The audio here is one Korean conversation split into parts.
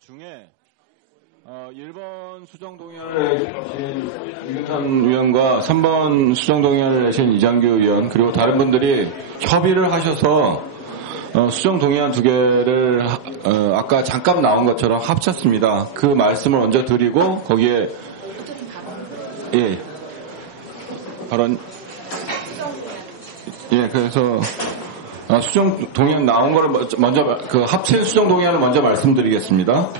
중에 1번 수정동의안을 내신 이근선 의원과 3번 수정동의안을 내신 이장규 의원 그리고 다른 분들이 협의를 하셔서 수정동의안 두 개를 아까 잠깐 나온 것처럼 합쳤습니다. 그 말씀을 먼저 드리고 거기에 발언 그래서 수정동의안 나온 걸 먼저 그 합체 수정동의안을 먼저 말씀드리겠습니다.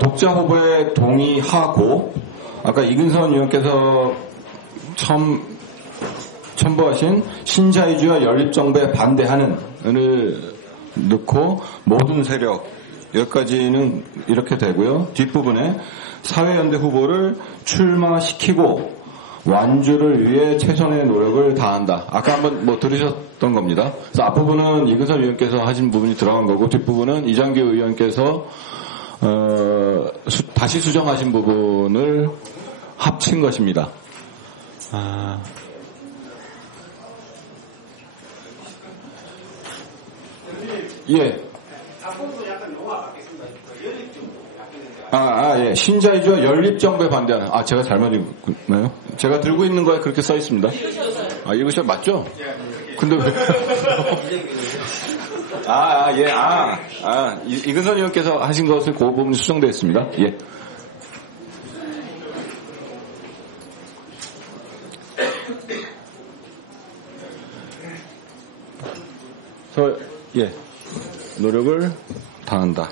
독자 후보에 동의하고 아까 이근선 의원께서 첨부하신 신자유주의와 연립정부에 반대하는을 넣고 모든 세력 여기까지는 이렇게 되고요. 뒷부분에 사회연대 후보를 출마시키고 완주를 위해 최선의 노력을 다한다. 아까 한번 들으셨던 겁니다. 그래서 앞부분은 이근선 의원께서 하신 부분이 들어간 거고 뒷부분은 이장규 의원께서 다시 수정하신 부분을 합친 것입니다. 신자유주의와 연립정부에 반대하는. 제가 잘못 읽었나요? 제가 들고 있는 거에 그렇게 써 있습니다. 읽으셔 맞죠? 근데 왜? 이근선 의원께서 하신 것은 그 부분이 수정되어 있습니다. 노력을 다한다.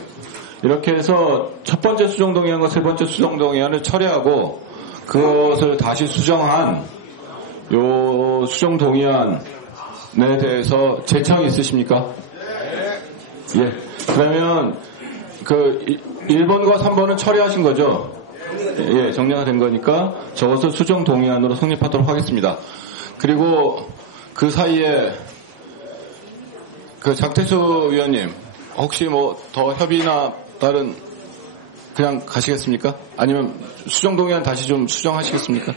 이렇게 해서 첫 번째 수정동의안과 세 번째 수정동의안을 처리하고 그것을 다시 수정한 요 수정동의안에 대해서 제청이 있으십니까? 그러면 그 1번과 3번은 처리하신 거죠? 정리가 된 거니까 저것을 수정동의안으로 성립하도록 하겠습니다. 그리고 그 사이에 그 장태수 위원님 혹시 더 협의나 다른 그냥 가시겠습니까? 아니면 수정동의안 다시 좀 수정하시겠습니까?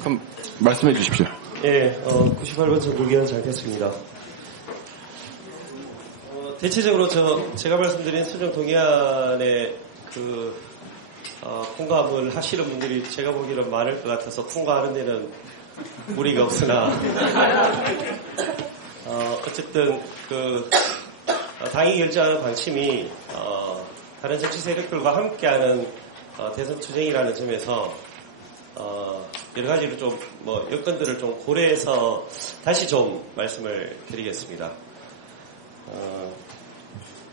그럼 말씀해 주십시오. 98번 전국위원 장태수입니다. 대체적으로 제가 말씀드린 수정동의안에 공감을 하시는 분들이 제가 보기에는 많을 것 같아서 통과하는 데는 무리가 없으나 어쨌든 당이 결정하는 방침이 다른 정치 세력들과 함께하는 대선 투쟁이라는 점에서 여러 가지로 좀 여건들을 좀 고려해서 다시 좀 말씀을 드리겠습니다.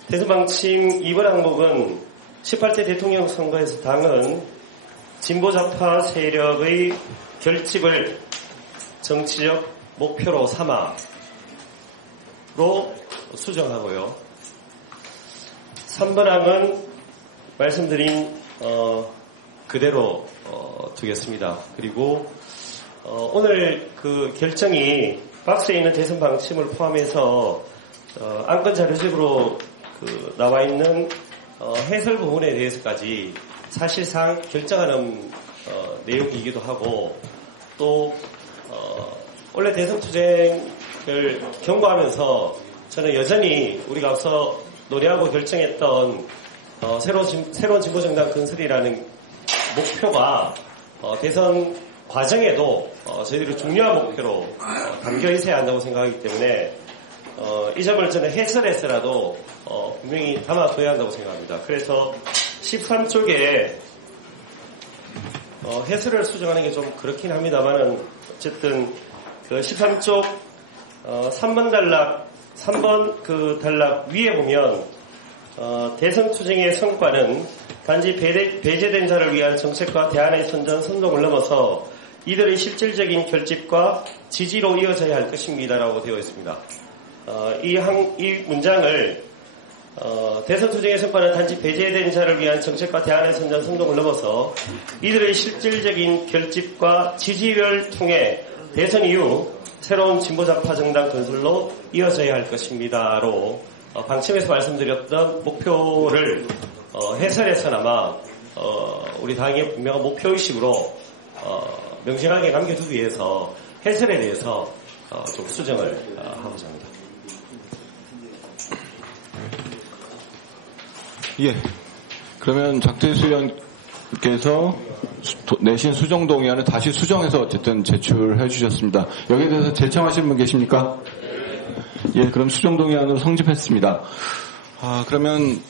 대선 방침 2번 항목은 18대 대통령 선거에서 당은 진보 좌파 세력의 결집을 정치적 목표로 삼아로 수정하고요. 3번 항은 말씀드린 그대로 두겠습니다. 그리고 오늘 그 결정이 박스에 있는 대선 방침을 포함해서 안건 자료적으로 나와 있는 해설 부분에 대해서까지 사실상 결정하는 내용이기도 하고 또 원래 대선 투쟁을 경고하면서 저는 여전히 우리가 앞서 노래하고 결정했던 새로운 진보정당 건설이라는 목표가 대선 과정에도 저희들이 중요한 목표로 담겨 있어야 한다고 생각하기 때문에 이 점을 저는 해설해서라도 분명히 담아둬야 한다고 생각합니다. 그래서 13쪽에 해설을 수정하는 게 좀 그렇긴 합니다만은 어쨌든 그 13쪽 3번 단락 위에 보면 대선 투쟁의 성과는 단지 배제된 자를 위한 정책과 대안의 선동을 넘어서 이들의 실질적인 결집과 지지로 이어져야 할 것입니다라고 되어 있습니다. 이 문장을 대선 투쟁의 성과는 단지 배제된 자를 위한 정책과 대안의 선동을 넘어서 이들의 실질적인 결집과 지지를 통해 대선 이후 새로운 진보좌파 정당 건설로 이어져야 할 것입니다로 방침에서 말씀드렸던 목표를 해설해서나마 우리 당의 분명한 목표의식으로 명심하게 남겨두기 위해서 해설에 대해서 좀 수정을 하고자 합니다. 예. 그러면 장태수 의원께서 내신 수정 동의안을 다시 수정해서 어쨌든 제출해 주셨습니다. 여기에 대해서 제청하시는 분 계십니까? 예, 그럼 수정 동의안으로 성집했습니다. 그러면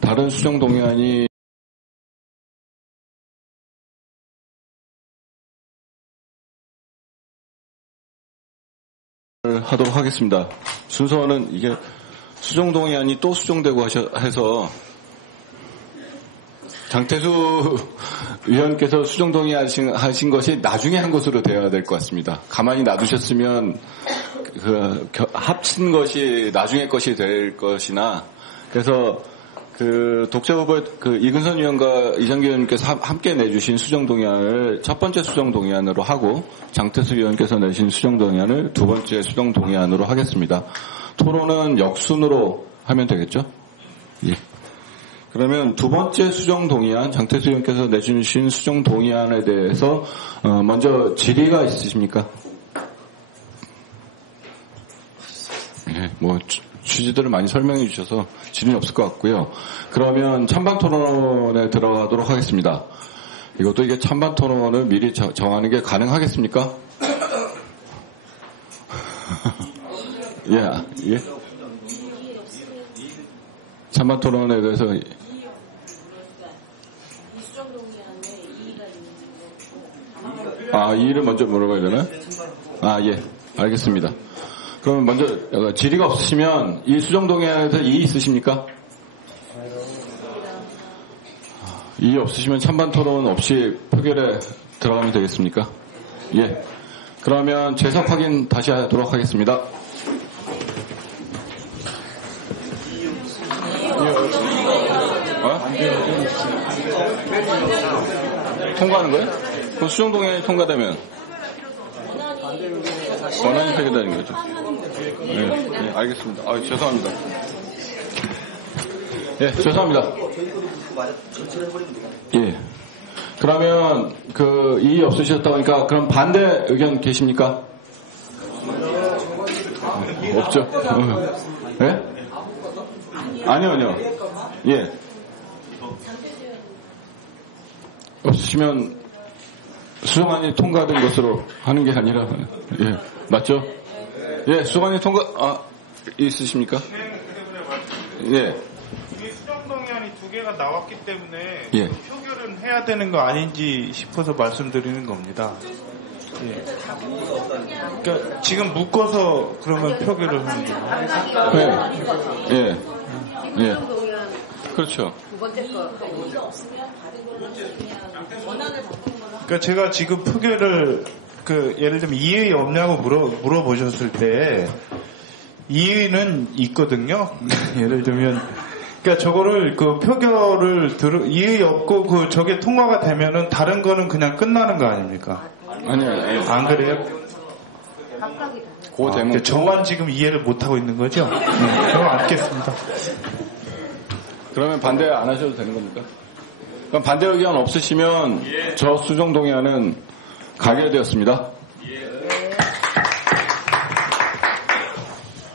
다른 수정 동의안이 하도록 하겠습니다. 순서는 이게 수정 동의안이 또 수정되고 해서 장태수 의원께서 수정 동의하신 것이 나중에 한 것으로 되어야 될 것 같습니다. 가만히 놔두셨으면 합친 것이 나중에 것이 될 것이나 그래서 독자 후보 이근선 의원과 이정기 의원님께서 함께 내주신 수정 동의안을 첫 번째 수정 동의안으로 하고 장태수 의원께서 내신 수정 동의안을 두 번째 수정 동의안으로 하겠습니다. 토론은 역순으로 하면 되겠죠? 예. 그러면 두 번째 수정 동의안, 장태수 의원께서 내주신 수정 동의안에 대해서 먼저 질의가 있으십니까? 예, 취지들을 많이 설명해 주셔서 질의는 없을 것 같고요. 그러면 찬반 토론에 들어가도록 하겠습니다. 이게 찬반 토론을 미리 정하는 게 가능하겠습니까? 예. 찬반 토론에 대해서 이의를 먼저 물어봐야 되나요? 예. 알겠습니다. 그럼 먼저 질의가 없으시면 이 수정 동의안에서 이의 있으십니까? 이의 없으시면 찬반 토론 없이 표결에 들어가면 되겠습니까? 예. 그러면 재석 확인 다시 하도록 하겠습니다. 통과하는 거예요? 그럼 수정 동의안이 통과되면 권한이 폐기되는 거죠. 네, 알겠습니다. 죄송합니다. 예, 죄송합니다. 예. 그러면 이의 없으셨다고 하니까 그럼 반대 의견 계십니까? 없죠. 예? 아니요. 예. 없으시면 수정안이 통과된 것으로 하는 게 아니라, 예, 맞죠? 예, 수정안이 있으십니까? 예. 이게 수정동의안이 두 개가 나왔기 때문에 예. 표결은 해야 되는 거 아닌지 싶어서 말씀드리는 겁니다. 예. 그러니까 지금 묶어서 그러면 표결을 하는 거예요. 예. 그렇죠. 그러니까 제가 지금 표결을 예를 들면 이의 없냐고 물어보셨을 때 이의는 있거든요. 예를 들면 그러니까 저거를 표결을 이의 없고 저게 통과가 되면은 다른 거는 그냥 끝나는 거 아닙니까? 아니요. 안 그래요? 대목. 저만 지금 이해를 못 하고 있는 거죠? 네, 그럼 앉겠습니다. 그러면 반대 안 하셔도 되는 겁니까? 그럼 반대 의견 없으시면 저 수정 동의안은 가결되었습니다.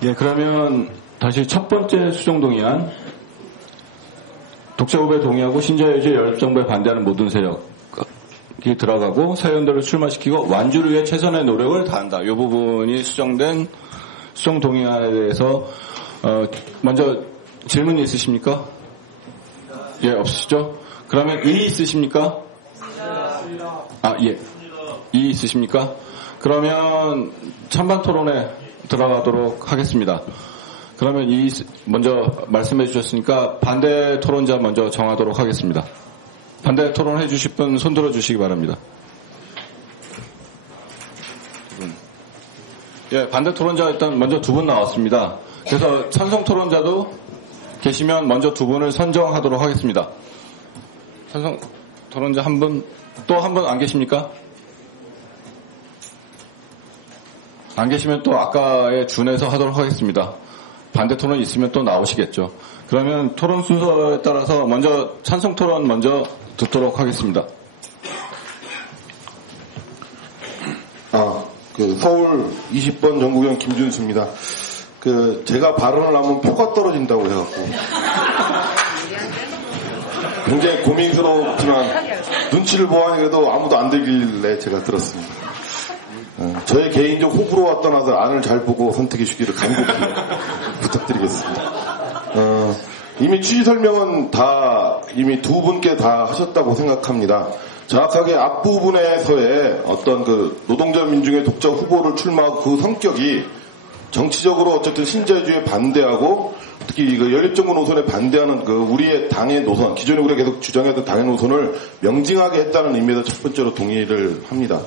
예, 그러면 다시 첫 번째 수정 동의안. 독자 후보에 동의하고 신자유주의 연립정부에 반대하는 모든 세력이 들어가고 사회연대를 출마시키고 완주를 위해 최선의 노력을 다한다. 이 부분이 수정된 수정 동의안에 대해서 먼저 질문이 있으십니까? 예, 없으시죠? 그러면 이의 있으십니까? 예. 이의 있으십니까? 그러면 찬반 토론에 들어가도록 하겠습니다. 그러면 먼저 말씀해 주셨으니까 반대 토론자 먼저 정하도록 하겠습니다. 반대 토론해 주실 분 손 들어 주시기 바랍니다. 예, 반대 토론자 일단 먼저 두 분 나왔습니다. 그래서 찬성 토론자도 계시면 먼저 두 분을 선정하도록 하겠습니다. 찬성 토론자 한 분, 또 한 분 안 계십니까? 안 계시면 또 아까에 준해서 하도록 하겠습니다. 반대 토론 있으면 또 나오시겠죠. 그러면 토론 순서에 따라서 먼저 찬성 토론 먼저 듣도록 하겠습니다. 서울 20번 전국위원 김준수입니다. 제가 발언을 하면 표가 떨어진다고 해갖고 굉장히 고민스럽지만 눈치를 보아니 그래도 아무도 안 들길래 제가 들었습니다. 저의 개인적 호불호와 떠나서 안을 잘 보고 선택해 주기를 간곡히 부탁드리겠습니다. 이미 취지 설명은 이미 두 분께 다 하셨다고 생각합니다. 정확하게 앞부분에서의 어떤 노동자 민중의 독자 후보를 출마하고 그 성격이 정치적으로 어쨌든 신자유주의에 반대하고 특히 연립정부 노선에 반대하는 우리의 당의 노선, 기존에 우리가 계속 주장했던 당의 노선을 명징하게 했다는 의미에서 첫 번째로 동의를 합니다.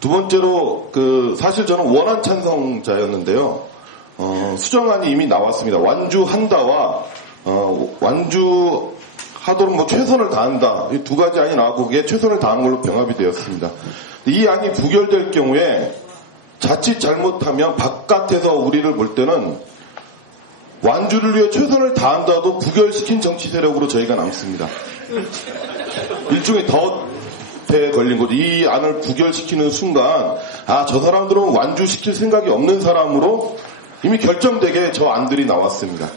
두 번째로 사실 저는 원안 찬성자였는데요. 수정안이 이미 나왔습니다. 완주한다와 완주하도록 최선을 다한다. 이 두 가지 안이 나왔고 그게 최선을 다하는 걸로 병합이 되었습니다. 이 안이 부결될 경우에 자칫 잘못하면 바깥에서 우리를 볼 때는 완주를 위해 최선을 다한다도 부결시킨 정치 세력으로 저희가 남습니다. 일종의 덫에 걸린 거죠. 이 안을 부결시키는 순간 저 사람들은 완주시킬 생각이 없는 사람으로 이미 결정되게 저 안들이 나왔습니다.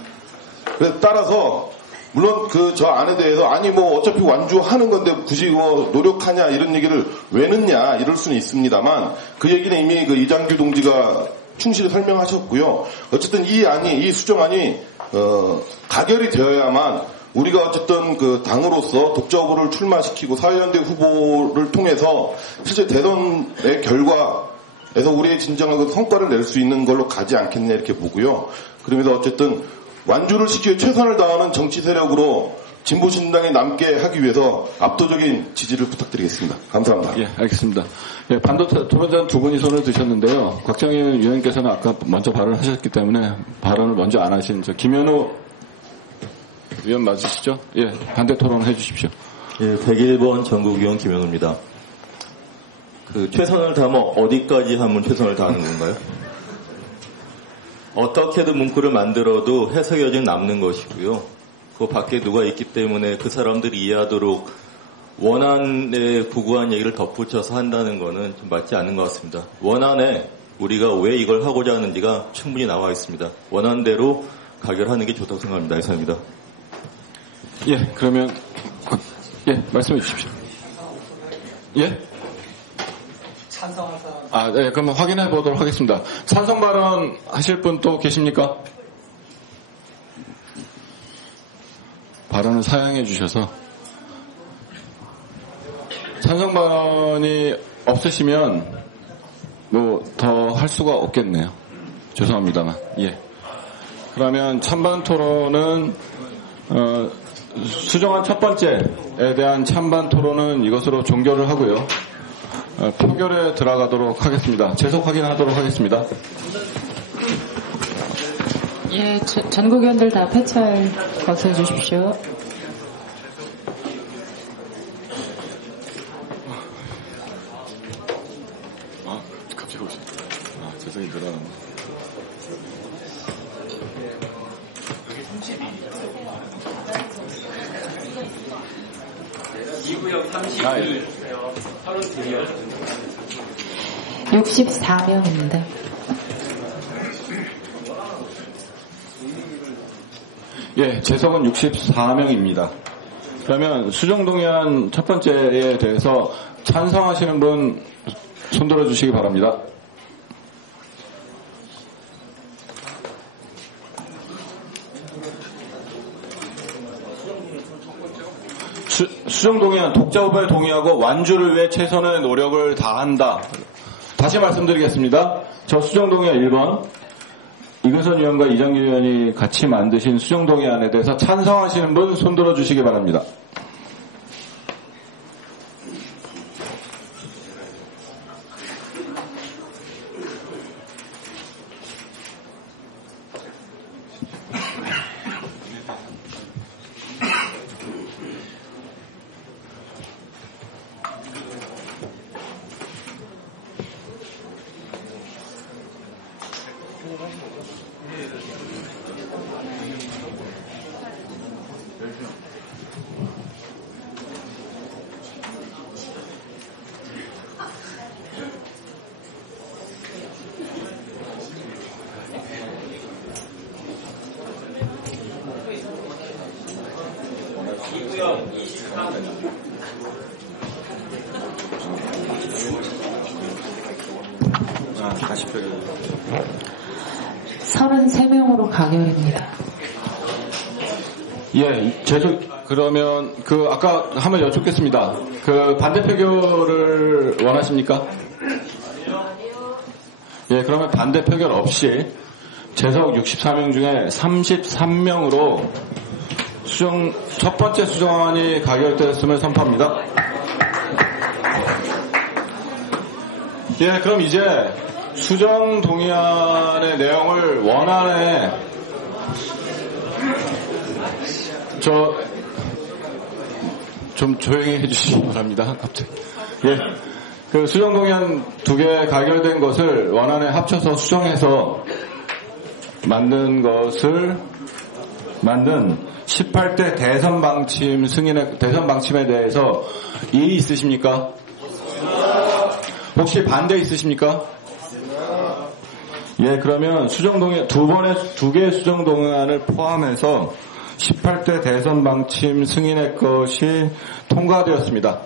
그래서 따라서 물론 저 안에 대해서 어차피 완주하는 건데 굳이 노력하냐 이런 얘기를 왜 넣냐 이럴 수는 있습니다만 그 얘기는 이미 이장규 동지가 충실히 설명하셨고요. 어쨌든 이 수정안이 가결이 되어야만 우리가 어쨌든 당으로서 독자 후보를 출마시키고 사회연대 후보를 통해서 실제 대선의 결과에서 우리의 진정한 성과를 낼 수 있는 걸로 가지 않겠냐 이렇게 보고요. 그러면서 어쨌든 완주를 시키기 위해 최선을 다하는 정치 세력으로 진보신당에 남게 하기 위해서 압도적인 지지를 부탁드리겠습니다. 감사합니다. 예, 알겠습니다. 예, 토론자는 두 분이 손을 드셨는데요. 곽정희 위원께서는 아까 먼저 발언을 하셨기 때문에 발언을 먼저 안 하신 김현우 위원 맞으시죠? 예, 반대 토론을 해주십시오. 예, 101번 전국위원 김현우입니다. 최선을 다하면 어디까지 하면 최선을 다하는 건가요? 어떻게든 문구를 만들어도 해석의 여지는 남는 것이고요. 그 밖에 누가 있기 때문에 그 사람들이 이해하도록 원안에 구구한 얘기를 덧붙여서 한다는 거는 좀 맞지 않는 것 같습니다. 원안에 우리가 왜 이걸 하고자 하는지가 충분히 나와 있습니다. 원안대로 가결하는 게 좋다고 생각합니다. 이상입니다. 예, 그러면 말씀해 주십시오. 예? 찬성할 사람. 네, 그러면 확인해 보도록 하겠습니다. 찬성 발언 하실 분 또 계십니까? 발언을 사양해 주셔서 찬성 발언이 없으시면 더 할 수가 없겠네요. 죄송합니다만. 예. 그러면 찬반 토론은 수정안 첫 번째에 대한 찬반 토론은 이것으로 종결을 하고요. 표결에 들어가도록 하겠습니다. 재속 확인하도록 하겠습니다. 예, 전국위원들 다 폐찰 거스해 주십시오. 갑자기 오시. 재석이 늘어나네. 이구역 32. 64명입니다. 예, 재석은 64명입니다. 그러면 수정동의안 첫 번째에 대해서 찬성하시는 분 손들어 주시기 바랍니다. 수정동의안 독자 후보에 동의하고 완주를 위해 최선의 노력을 다한다. 다시 말씀드리겠습니다. 저 수정동의안 1번 이근선 위원과 이장규 위원이 같이 만드신 수정동의안에 대해서 찬성하시는 분 손들어 주시기 바랍니다. 다시 표결. 33명으로 가결입니다. 예, 그러면 아까 한번 여쭙겠습니다. 반대 표결을 원하십니까? 예, 그러면 반대 표결 없이 재석 64명 중에 33명으로 첫 번째 수정안이 가결되었음을 선포합니다. 예, 그럼 이제 수정 동의안의 내용을 원안에 좀 조용히 해주시기 바랍니다. 갑자기. 예. 수정 동의안 2개 가결된 것을 원안에 합쳐서 수정해서 만든 18대 대선 방침에 대해서 이의 있으십니까? 혹시 반대 있으십니까? 예, 그러면 수정 동의안 2개의 수정 동의안을 포함해서 18대 대선 방침 승인의 것이 통과되었습니다.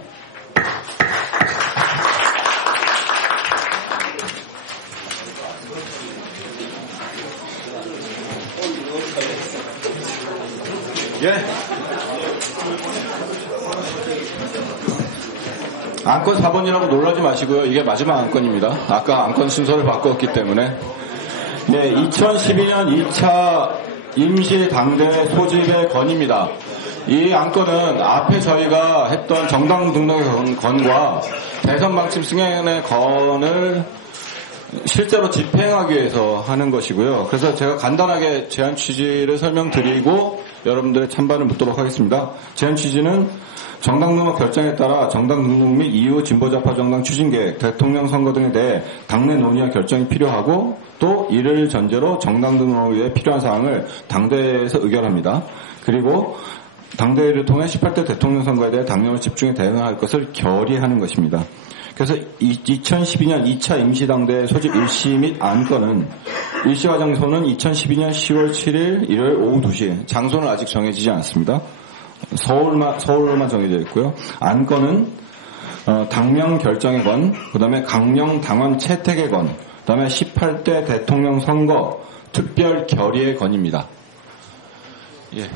예. 안건 4번이라고 놀라지 마시고요. 이게 마지막 안건입니다. 아까 안건 순서를 바꿨기 때문에. 네, 2012년 2차 임시당대회 소집의 건입니다. 이 안건은 앞에 저희가 했던 정당 등록의 건과 대선 방침 승인의 건을 실제로 집행하기 위해서 하는 것이고요. 그래서 제가 간단하게 제안 취지를 설명드리고 여러분들의 찬반을 묻도록 하겠습니다. 제안 취지는 정당 등록 결정에 따라 정당 등록 및 이후 진보좌파 정당 추진계획, 대통령 선거 등에 대해 당내 논의와 결정이 필요하고 또 이를 전제로 정당 등록을 위해 필요한 사항을 당대회에서 의결합니다. 그리고 당대회를 통해 18대 대통령 선거에 대해 당론을 집중해 대응할 것을 결의하는 것입니다. 그래서 2012년 2차 임시당대회 소집 일시 및 안건은 일시와 장소는 2012년 10월 7일 일요일 오후 2시, 장소는 아직 정해지지 않았습니다. 서울로만 정해져 있고요. 안건은 당명 결정의 건, 그 다음에 강령 당원 채택의 건, 그 다음에 18대 대통령 선거 특별 결의의 건입니다. 예.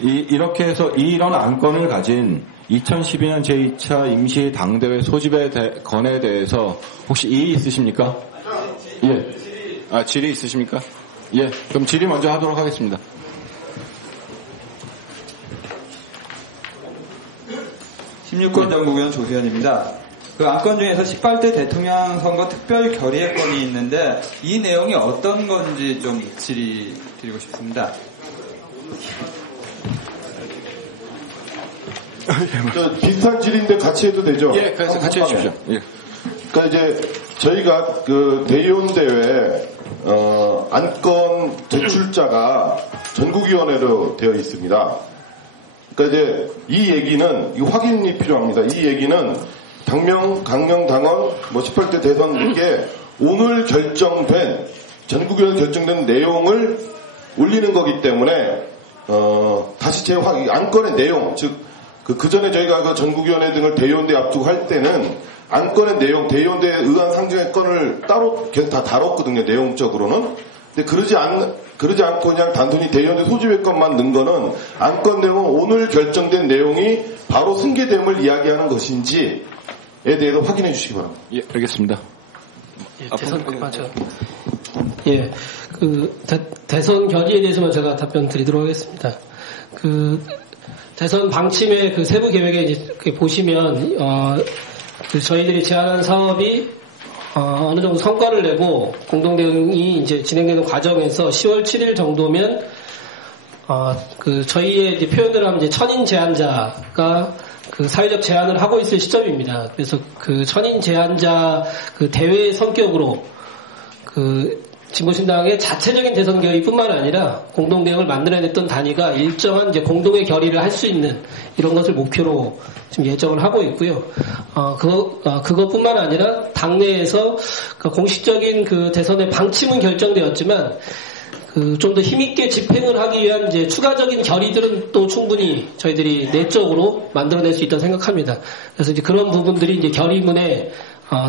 이렇게 해서 이런 안건을 가진 2012년 제2차 임시 당대회 소집의 건에 대해서 혹시 이의 있으십니까? 예. 질의 있으십니까? 예. 그럼 질의 먼저 하도록 하겠습니다. 16권 전국위원 조수현입니다. 안건 중에서 18대 대통령 선거 특별 결의의 건이 있는데 이 내용이 어떤 건지 좀 질의 드리고 싶습니다. 비슷한 질의인데 같이 해도 되죠? 예, 그래서 같이 해주십시오. 예. 그러니까 이제 저희가 대의원대회 안건 제출자가 전국위원회로 되어 있습니다. 그러니까 이제 이 얘기는 이 확인이 필요합니다. 이 얘기는 당명, 강령 당원, 18대 대선께 오늘 결정된 전국위원회 결정된 내용을 올리는 거기 때문에 다시 안건의 내용, 즉 그 전에 저희가 전국위원회 등을 대의원대 앞두고 할 때는 안건의 내용, 대의원대 의안 상정의 건을 따로 계속 다 다뤘거든요. 내용적으로는. 근데 그러지 않고 그냥 단순히 대의원대 소집의 건만 넣은 거는 안건 내용은 오늘 결정된 내용이 바로 승계됨을 이야기하는 것인지에 대해서 확인해 주시기 바랍니다. 예, 알겠습니다. 예, 대선 결의에 대해서만 제가 답변 드리도록 하겠습니다. 대선 방침의 세부 계획에 이제 보시면, 저희들이 제안한 사업이, 어느 정도 성과를 내고 공동대응이 이제 진행되는 과정에서 10월 7일 정도면, 저희의 이제 표현을 하면 이제 천인 제안자가 사회적 제안을 하고 있을 시점입니다. 그래서 천인 제안자 대회의 성격으로 진보신당의 자체적인 대선 결의뿐만 아니라 공동대응을 만들어냈던 단위가 일정한 이제 공동의 결의를 할 수 있는 이런 것을 목표로 지금 예정을 하고 있고요. 그것뿐만 아니라 당내에서 공식적인 대선의 방침은 결정되었지만 좀 더 힘있게 집행을 하기 위한 이제 추가적인 결의들은 또 충분히 저희들이 내적으로 만들어낼 수 있다고 생각합니다. 그래서 이제 그런 부분들이 이제 결의문에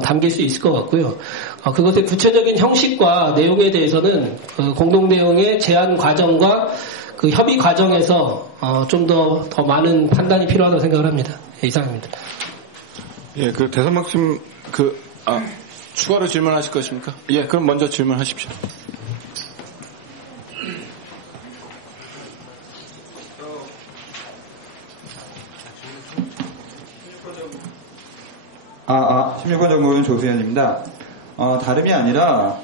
담길 수 있을 것 같고요. 그것의 구체적인 형식과 내용에 대해서는 공동 내용의 제안 과정과 그 협의 과정에서 좀 더 많은 판단이 필요하다고 생각을 합니다. 예, 이상입니다. 예, 그 대선 방침 추가로 질문하실 것입니까? 예, 그럼 먼저 질문하십시오. 심유권 정보위원 조수현입니다. 다름이 아니라,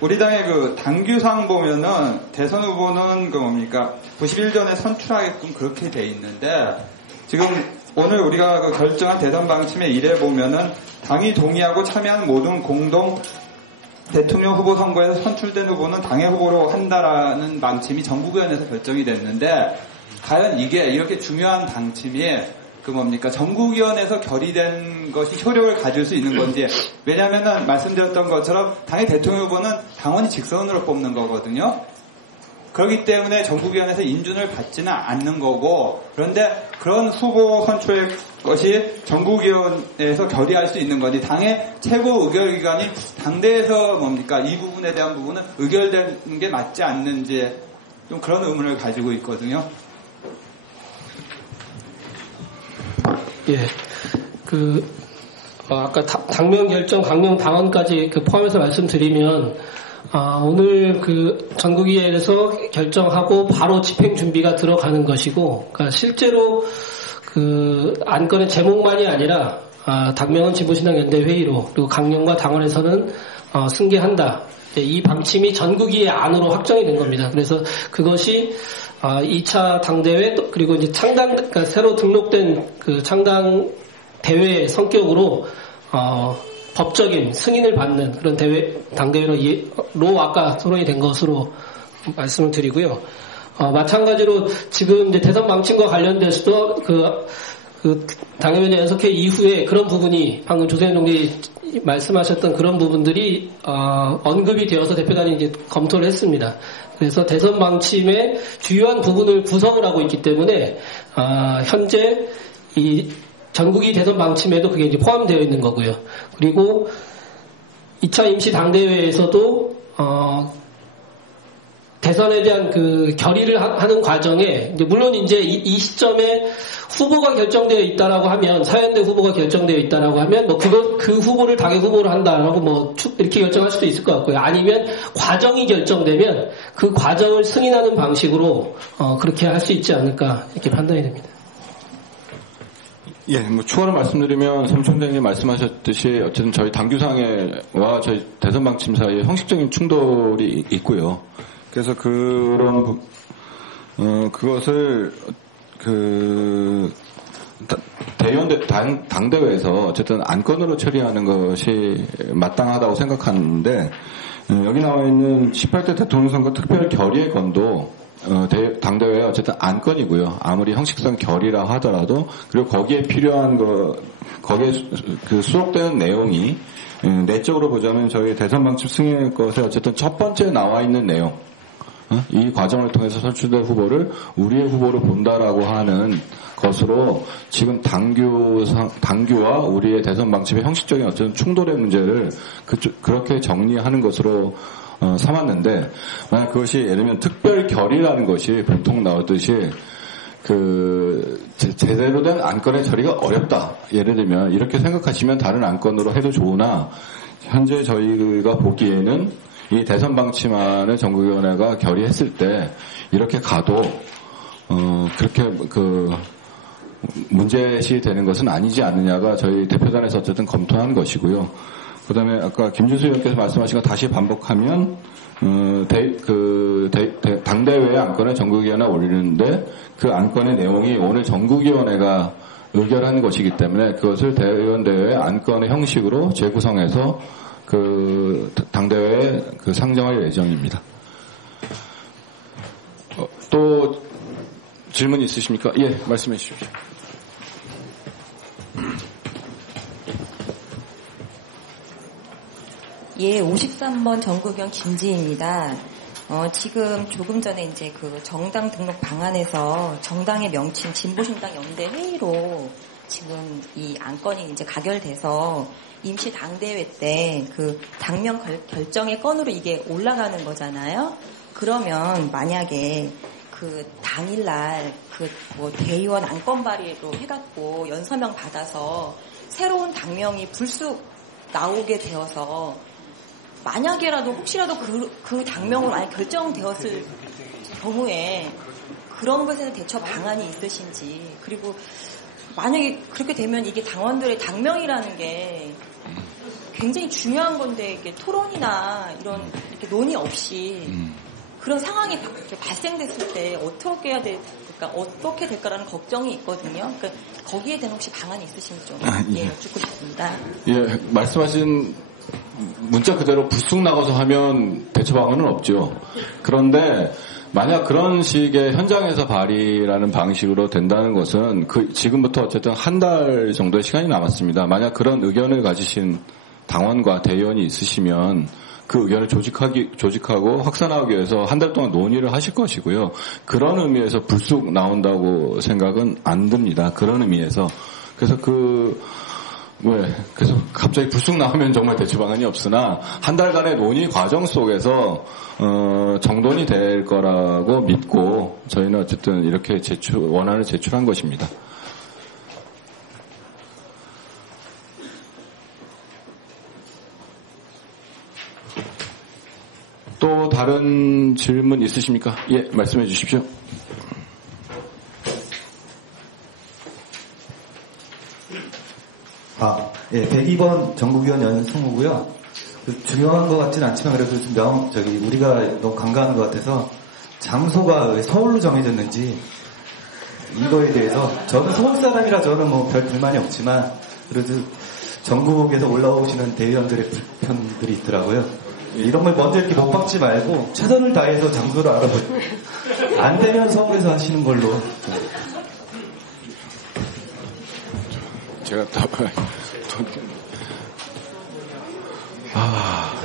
우리 당의 당규상 보면은, 대선 후보는 91전에 선출하게끔 그렇게 돼 있는데, 지금 오늘 우리가 결정한 대선 방침의 일에 보면은, 당이 동의하고 참여한 모든 공동 대통령 후보 선거에서 선출된 후보는 당의 후보로 한다라는 방침이 전국위원회에서 결정이 됐는데, 과연 이게 이렇게 중요한 방침이 전국위원회에서 결의된 것이 효력을 가질 수 있는 건지, 왜냐면은 말씀드렸던 것처럼 당의 대통령 후보는 당원이 직선으로 뽑는 거거든요. 그렇기 때문에 전국위원회에서 인준을 받지는 않는 거고, 그런데 그런 후보 선출의 것이 전국위원회에서 결의할 수 있는 건지, 당의 최고 의결기관인 당대에서 이 부분에 대한 부분은 의결되는 게 맞지 않는지 좀 그런 의문을 가지고 있거든요. 예, 아까 당명 결정, 강령 당원까지 포함해서 말씀드리면, 오늘 전국위원회에서 결정하고 바로 집행 준비가 들어가는 것이고, 그러니까 실제로 안건의 제목만이 아니라, 당명은 진보신당 연대 회의로, 그리고 강령과 당원에서는, 승계한다. 이 방침이 전국위의 안으로 확정이 된 겁니다. 그래서 그것이 2차 당대회, 그리고 이제 그러니까 새로 등록된 창당 대회의 성격으로 법적인 승인을 받는 그런 당대회로 아까 토론이 된 것으로 말씀을 드리고요. 마찬가지로 지금 이제 대선 방침과 관련돼서도 당협위원회 연석회 이후에 그런 부분이 방금 조세현 총리 말씀하셨던 그런 부분들이 언급이 되어서 대표단이 이제 검토를 했습니다. 그래서 대선 방침의 주요한 부분을 구성을 하고 있기 때문에 현재 이 전국위 대선 방침에도 그게 이제 포함되어 있는 거고요. 그리고 2차 임시 당대회에서도 대선에 대한 결의를 하는 과정에 물론 이제 이 시점에 후보가 결정되어 있다라고 하면, 사연대 후보가 결정되어 있다라고 하면 그 후보를 당의 후보로 한다라고 이렇게 결정할 수도 있을 것 같고요. 아니면 과정이 결정되면 그 과정을 승인하는 방식으로 그렇게 할 수 있지 않을까 이렇게 판단이 됩니다. 예, 추가로 말씀드리면 삼 총장님 말씀하셨듯이 어쨌든 저희 당규상에와 저희 대선 방침 사이에 형식적인 충돌이 있고요. 그래서 그것을 당대회에서 어쨌든 안건으로 처리하는 것이 마땅하다고 생각하는데, 여기 나와 있는 18대 대통령 선거 특별 결의의 건도 당대회의 어쨌든 안건이고요. 아무리 형식상 결의라 하더라도, 그리고 거기에 필요한 거기에 수록되는 내용이 내적으로 보자면 저희 대선 방침 승인의 것에 어쨌든 첫 번째 나와 있는 내용, 이 과정을 통해서 선출된 후보를 우리의 후보로 본다라고 하는 것으로 지금 당규와 우리의 대선 방침의 형식적인 어떤 충돌의 문제를 그렇게 정리하는 것으로 삼았는데, 만약 그것이 예를 들면 특별 결의라는 것이 보통 나오듯이 제대로 된 안건의 처리가 어렵다. 예를 들면 이렇게 생각하시면 다른 안건으로 해도 좋으나, 현재 저희가 보기에는 이 대선 방침안을 전국위원회가 결의했을 때 이렇게 가도 그렇게 문제시 되는 것은 아니지 않느냐가 저희 대표단에서 어쨌든 검토한 것이고요. 그다음에 아까 김준수 의원께서 말씀하신 거 다시 반복하면 당대회 안건을 전국위원회에 올리는데 그 안건의 내용이 오늘 전국위원회가 의결하는 것이기 때문에 그것을 대의원대회 안건의 형식으로 재구성해서 당대회에 상정할 예정입니다. 또 질문 있으십니까? 예, 말씀해 주십시오. 예, 53번 전국위원 김지희입니다. 지금 조금 전에 정당 등록 방안에서 정당의 명칭 진보신당 연대 회의로 지금 이 안건이 이제 가결돼서 임시 당대회 때 그 당명 결정의 건으로 이게 올라가는 거잖아요. 그러면 만약에 그 당일날 그 뭐 대의원 안건 발의로 해갖고 연서명 받아서 새로운 당명이 불쑥 나오게 되어서 만약에라도 혹시라도 그 당명으로 만약 결정되었을 경우에 그런 것에 대한 대처 방안이 있으신지, 그리고 만약에 그렇게 되면 이게 당원들의 당명이라는 게 굉장히 중요한 건데 이게 토론이나 이런 이렇게 논의 없이 그런 상황이 발생됐을 때 어떻게 해야 될까, 어떻게 될까라는 걱정이 있거든요. 그러니까 거기에 대한 혹시 방안이 있으신지 좀 여쭙고 싶습니다. 예, 말씀하신 문자 그대로 불쑥 나가서 하면 대처 방안은 없죠. 그런데 만약 그런 식의 현장에서 발의라는 방식으로 된다는 것은 지금부터 어쨌든 한 달 정도의 시간이 남았습니다. 만약 그런 의견을 가지신 당원과 대의원이 있으시면 그 의견을 조직하고 확산하기 위해서 한 달 동안 논의를 하실 것이고요. 그런 의미에서 불쑥 나온다고 생각은 안 듭니다. 그런 의미에서. 그래서 그래서 갑자기 불쑥 나오면 정말 대처 방안이 없으나 한 달간의 논의 과정 속에서 정돈이 될 거라고 믿고 저희는 어쨌든 이렇게 원안을 제출한 것입니다. 또 다른 질문 있으십니까? 예, 말씀해 주십시오. 예, 102번 전국위원 연승우고요. 중요한 것 같지는 않지만 그래도 좀 우리가 너무 간과하는 것 같아서 장소가 왜 서울로 정해졌는지 이거에 대해서 저는 서울 사람이라 저는 뭐 별 불만이 없지만 그래도 전국에서 올라오시는 대의원들의 불편들이 있더라고요. 이런 걸 먼저 이렇게 못 박지 말고 최선을 다해서 장소를 알아보고 안 되면 서울에서 하시는 걸로. 제가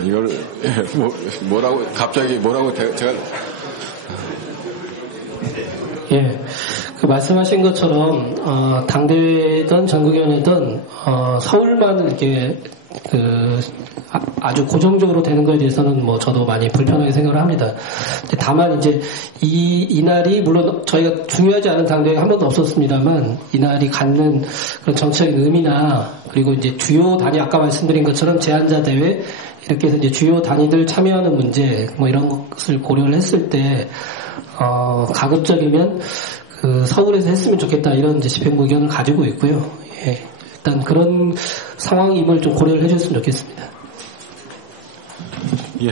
이걸 뭐라고 제가 예, 그 말씀하신 것처럼 당대회든 전국위원회든 서울만 이렇게 아주 고정적으로 되는 것에 대해서는 뭐 저도 많이 불편하게 생각을 합니다. 다만 이제 이날이 물론 저희가 중요하지 않은 당대회가 한 번도 없었습니다만 이날이 갖는 그런 정치적인 의미나 그리고 이제 주요 단위 아까 말씀드린 것처럼 제안자 대회 이렇게 해서 이제 주요 단위들 참여하는 문제 뭐 이런 것을 고려를 했을 때 가급적이면 서울에서 했으면 좋겠다 이런 이제 집행부 의견을 가지고 있고요. 예. 일단 그런 상황임을 좀 고려를 해주셨으면 좋겠습니다. 예.